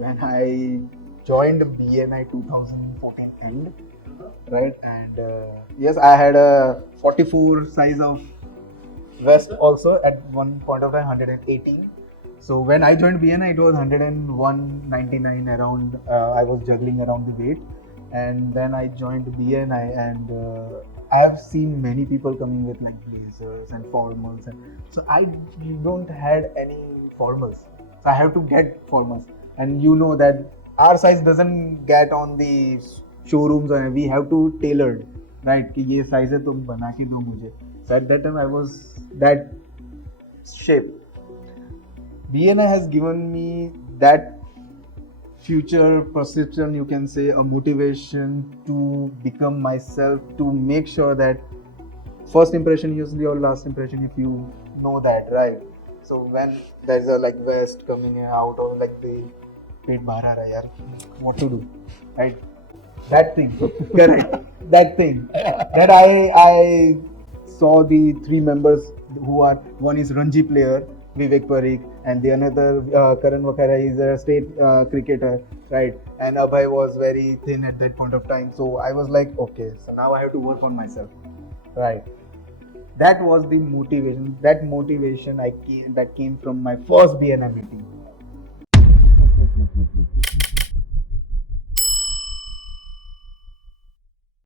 when I joined BNI 2014 end, right? And yes, I had a 44 size of vest also at one point of time, 118. So when I joined BNI, it was 101.99 around. I was juggling around the weight, and then I joined BNI, and I have seen many people coming with like blazers and formals, and so I don't had any formals. So I have to get formals, and you know that our size doesn't get on the showrooms, and we have to tailored, right? कि ये size है तुम बना के दो मुझे. So at that time I was that shape. BNI has given me that future perception, you can say, a motivation to become myself, to make sure that first impression is your last impression, if you know that, right? So when there's a like vest coming out, or like the पेट बाहर आ रहा है यार, what to do, right? That thing, correct. That thing. That I saw the three members who are, one is Ranji player Vivek Parikh, and the another Karan Wakara is a state cricketer, right? And Abhay was very thin at that point of time. So I was like, okay, so now I have to work on myself, right? That was the motivation. That motivation that came from my first BNI meeting.